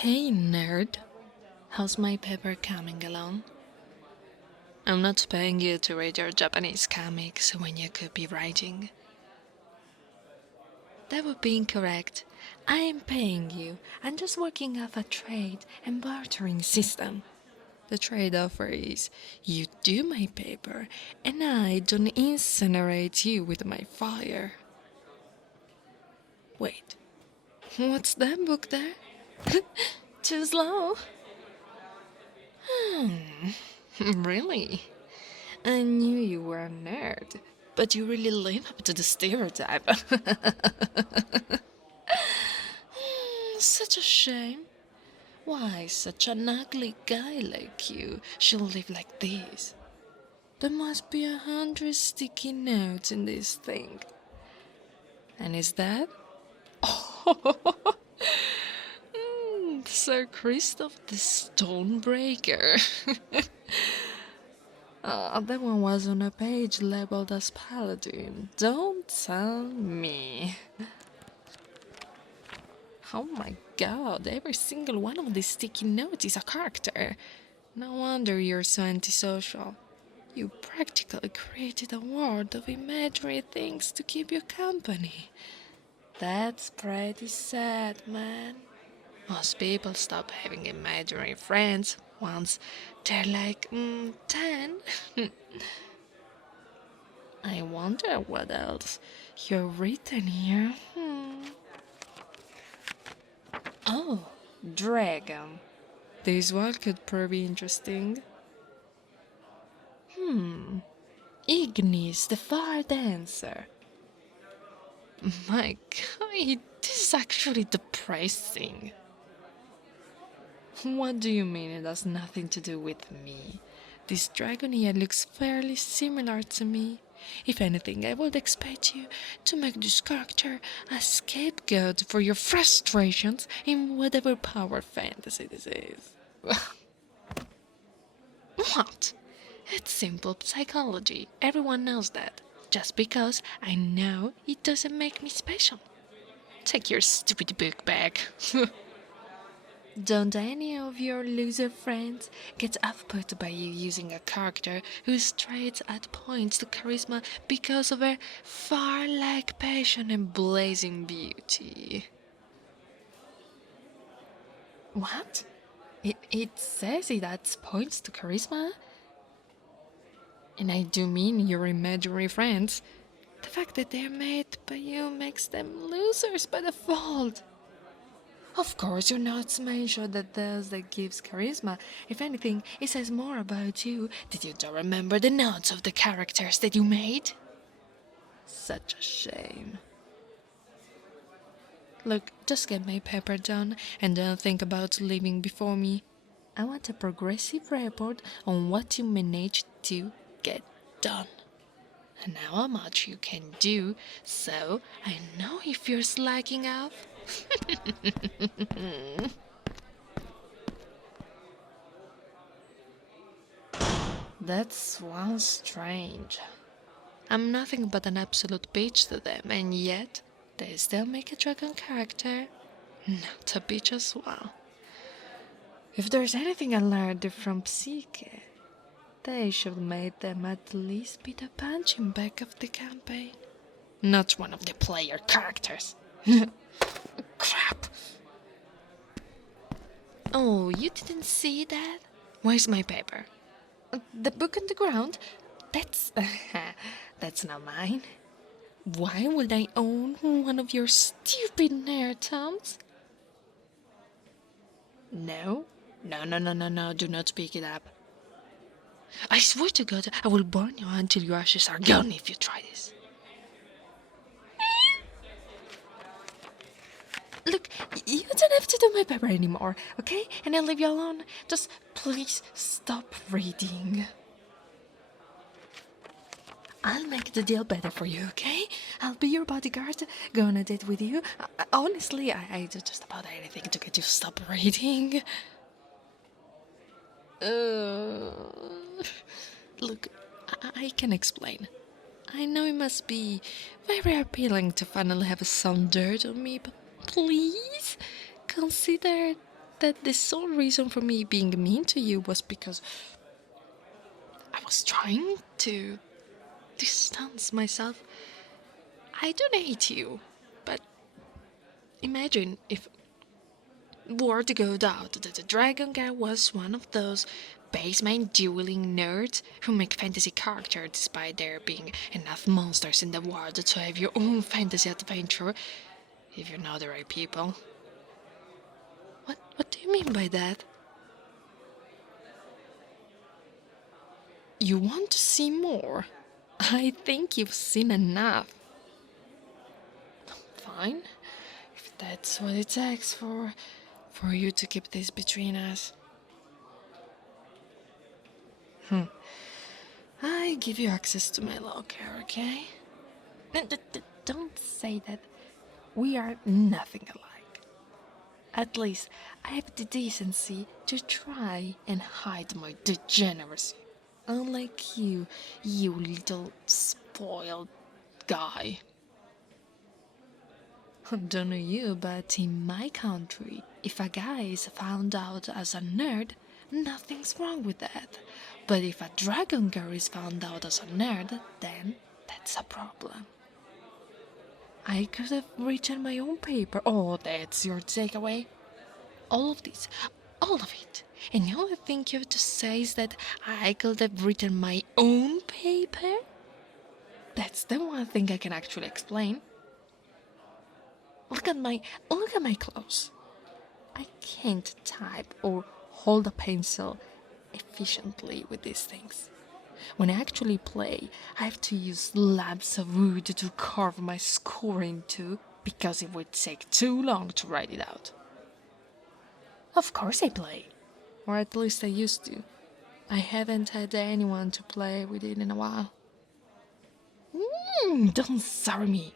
Hey nerd, how's my paper coming along? I'm not paying you to read your Japanese comics when you could be writing. That would be incorrect. I am paying you. I'm just working off a trade and bartering system. The trade offer is you do my paper and I don't incinerate you with my fire. Wait, what's that book there? Too slow? Really? I knew you were a nerd, but you really live up to the stereotype. Such a shame. Why such an ugly guy like you should live like this? There must be 100 sticky notes in this thing. And is that? Sir Christoph the Stonebreaker. That one was on a page labeled as Paladin. Don't tell me. Oh my god, every single one of these sticky notes is a character. No wonder you're so antisocial. You practically created a world of imaginary things to keep you company. That's pretty sad, man. Most people stop having imaginary friends once they're like 10. I wonder what else you've written here. Oh, dragon. This one could prove interesting. Ignis, the fire dancer. My god, this is actually depressing. What do you mean it has nothing to do with me? This dragon here looks fairly similar to me. If anything, I would expect you to make this character a scapegoat for your frustrations in whatever power fantasy this is. What? It's simple psychology. Everyone knows that. Just because I know it doesn't make me special. Take your stupid book back. Don't any of your loser friends get off-put by you using a character whose traits add points to charisma because of her fire-like passion and blazing beauty? What? It says it adds points to charisma? And I do mean your imaginary friends. The fact that they're made by you makes them losers by default. Of course, your notes mention that that gives charisma. If anything, it says more about you that you don't remember the notes of the characters that you made. Such a shame. Look, just get my paper done and don't think about leaving before me. I want a progressive report on what you managed to get done. And how much you can do, so I know if you're slacking off. That's one strange. I'm nothing but an absolute bitch to them, and yet they still make a dragon character. Not a bitch as well. If there's anything I learned from Psyche, they should make them at least be the punching bag of the campaign. Not one of the player characters. Crap! Oh, you didn't see that? Where's my paper? The book on the ground? That's... that's not mine. Why would I own one of your stupid nerd tomes? No. No, do not pick it up. I swear to God, I will burn you until your ashes are gone if you try this. Look, you don't have to do my paper anymore, okay? And I'll leave you alone. Just please stop reading. I'll make the deal better for you, okay? I'll be your bodyguard, go on a date with you. Honestly, I do just about anything to get you to stop reading. Look, I can explain. I know it must be very appealing to finally have some dirt on me, but please consider that the sole reason for me being mean to you was because I was trying to distance myself. I don't hate you, but imagine if word got out that the dragon guy was one of those basement dueling nerds who make fantasy characters despite there being enough monsters in the world to have your own fantasy adventure if you're not the right people. What do you mean by that? You want to see more? I think you've seen enough. Fine, if that's what it takes for you to keep this between us. I give you access to my locker, okay? Don't say that. We are nothing alike. At least I have the decency to try and hide my degeneracy. Unlike you, you little spoiled guy. Don't know you, but in my country, if a guy is found out as a nerd, nothing's wrong with that. But if a dragon girl is found out as a nerd, then that's a problem. I could have written my own paper. Oh, that's your takeaway? All of this, all of it. And the only thing you have to say is that I could have written my own paper? That's the one thing I can actually explain. Look at my clothes. I can't type or hold a pencil efficiently with these things. When I actually play, I have to use slabs of wood to carve my score into because it would take too long to write it out. Of course I play. Or at least I used to. I haven't had anyone to play with it in a while. Don't sour me.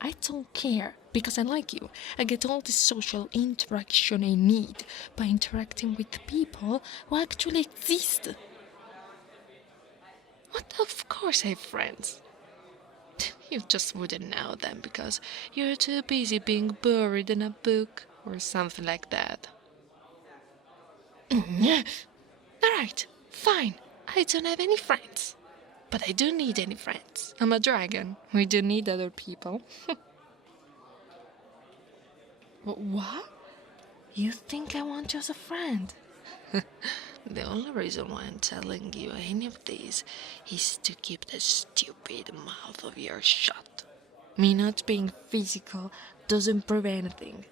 I don't care, because I like you. I get all the social interaction I need by interacting with people who actually exist. What? Of course I have friends. You just wouldn't know them because you're too busy being buried in a book or something like that. Alright, fine. I don't have any friends. But I don't need any friends. I'm a dragon. We don't need other people. What? You think I want you as a friend? The only reason why I'm telling you any of this is to keep the stupid mouth of yours shut. Me not being physical doesn't prove anything.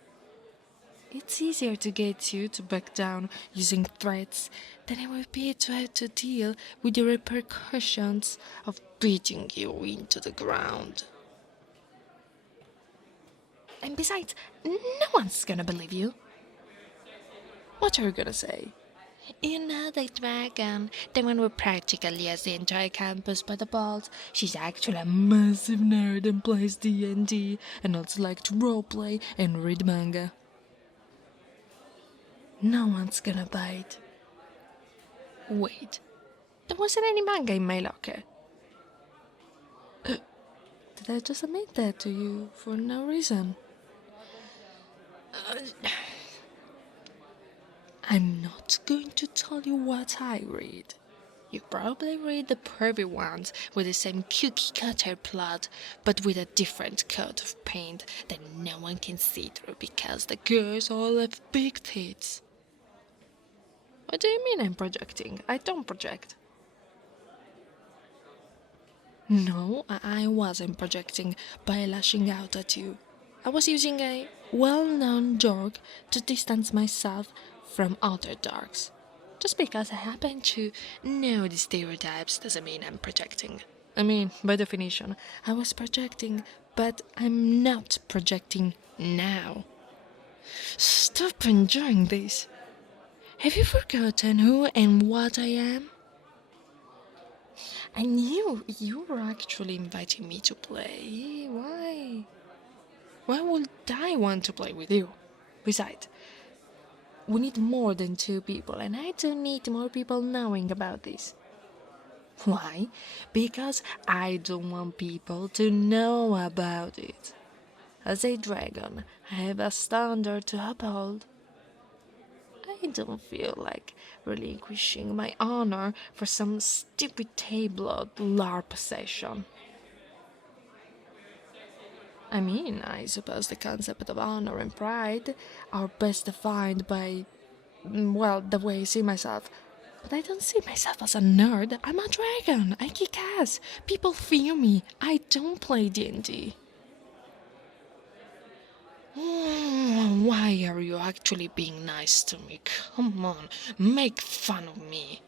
It's easier to get you to back down using threats than it would be to have to deal with the repercussions of beating you into the ground. And besides, no one's gonna believe you. What are you gonna say? You know that dragon, the one who practically has the entire campus by the balls. She's actually a massive nerd and plays D&D and also likes to roleplay and read manga. No one's gonna bite. Wait, there wasn't any manga in my locker. Did I just admit that to you for no reason? I'm not going to tell you what I read. You probably read the pervy ones with the same cookie cutter plot, but with a different coat of paint that no one can see through because the girls all have big tits. What do you mean I'm projecting? I don't project. No, I wasn't projecting by lashing out at you. I was using a well-known joke to distance myself from other darks. Just because I happen to know the stereotypes doesn't mean I'm projecting. I mean, by definition, I was projecting, but I'm not projecting now. Stop enjoying this. Have you forgotten who and what I am? I knew you were actually inviting me to play. Why? Why would I want to play with you? Besides, we need more than 2 people, and I don't need more people knowing about this. Why? Because I don't want people to know about it. As a dragon, I have a standard to uphold. I don't feel like relinquishing my honor for some stupid table LARP session. I mean, I suppose the concept of honor and pride are best defined by, well, the way I see myself. But I don't see myself as a nerd. I'm a dragon. I kick ass. People fear me. I don't play D&D. Why are you actually being nice to me? Come on, make fun of me.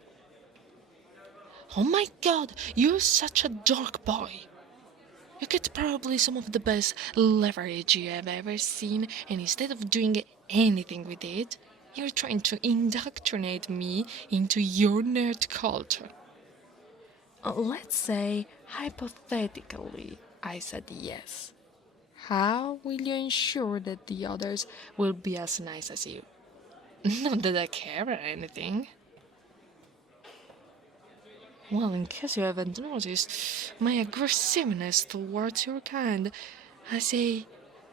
Oh my god, you're such a dork boy. You get probably some of the best leverage you have ever seen, and instead of doing anything with it, you're trying to indoctrinate me into your nerd culture. Let's say, hypothetically, I said yes. How will you ensure that the others will be as nice as you? Not that I care or anything. Well, in case you haven't noticed, my aggressiveness towards your kind has a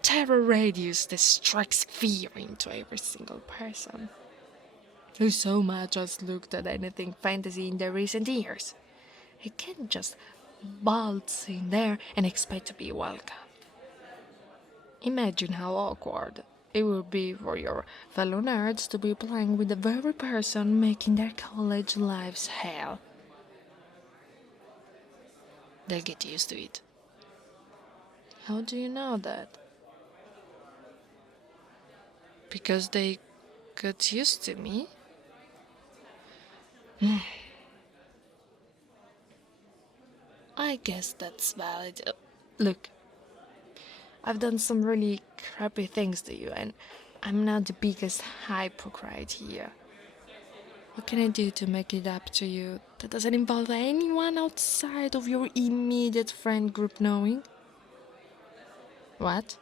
terror radius that strikes fear into every single person who so much as looked at anything fantasy in the recent years. You can't just waltz in there and expect to be welcome. Imagine how awkward it would be for your fellow nerds to be playing with the very person making their college lives hell. They'll get used to it. How do you know that? Because they got used to me? I guess that's valid. Look, I've done some really crappy things to you, and I'm not the biggest hypocrite here. What can I do to make it up to you that doesn't involve anyone outside of your immediate friend group knowing? What?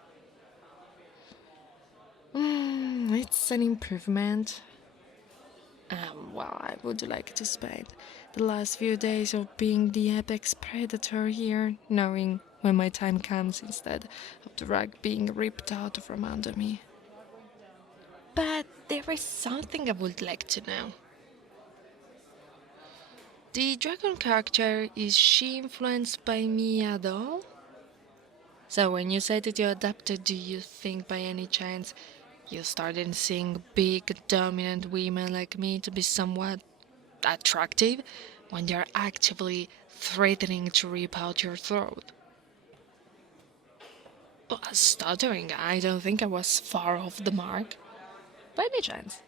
It's an improvement. Well, I would like to spend the last few days of being the apex predator here, knowing when my time comes instead of the rug being ripped out from under me. But there is something I would like to know. The dragon character, is she influenced by me at all? So when you said that you adapted, do you think by any chance you started seeing big, dominant women like me to be somewhat attractive when they're actively threatening to rip out your throat? Well, stuttering, I don't think I was far off the mark. By any chance,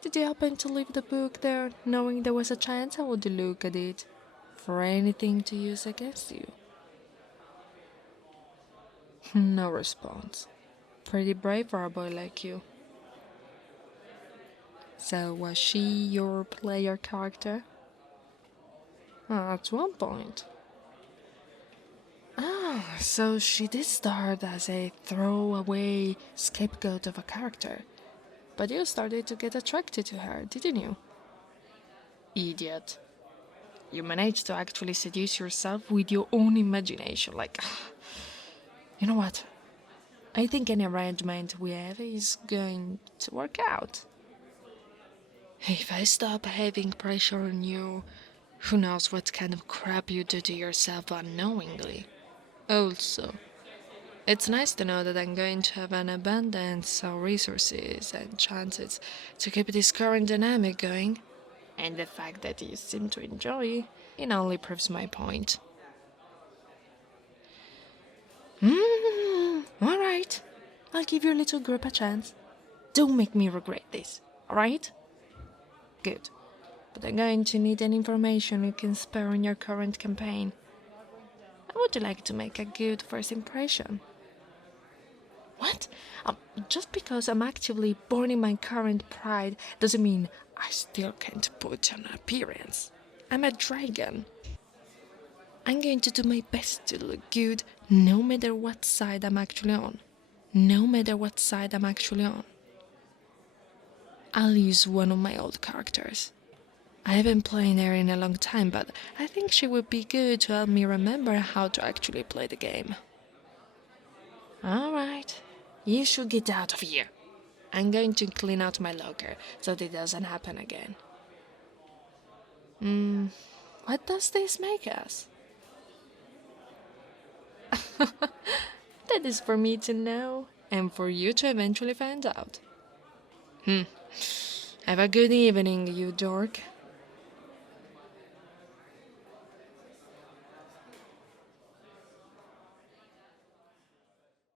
did you happen to leave the book there, knowing there was a chance I would look at it for anything to use against you? No response. Pretty brave for a boy like you. So was she your player character? At one point. So she did start as a throwaway scapegoat of a character. But you started to get attracted to her, didn't you? Idiot. You managed to actually seduce yourself with your own imagination, like... You know what? I think any arrangement we have is going to work out. If I stop having pressure on you, who knows what kind of crap you do to yourself unknowingly. Also, it's nice to know that I'm going to have an abundance of resources and chances to keep this current dynamic going. And the fact that you seem to enjoy it only proves my point. Alright. I'll give your little group a chance. Don't make me regret this, alright? Good. But I'm going to need any information you can spare on your current campaign. I would like to make a good first impression. What? Just because I'm actively burning my current pride doesn't mean I still can't put on an appearance. I'm a dragon. I'm going to do my best to look good no matter what side I'm actually on. No matter what side I'm actually on. I'll use one of my old characters. I haven't played her in a long time, but I think she would be good to help me remember how to actually play the game. Alright, you should get out of here. I'm going to clean out my locker so that it doesn't happen again. What does this make us? That is for me to know and for you to eventually find out. Have a good evening, you dork.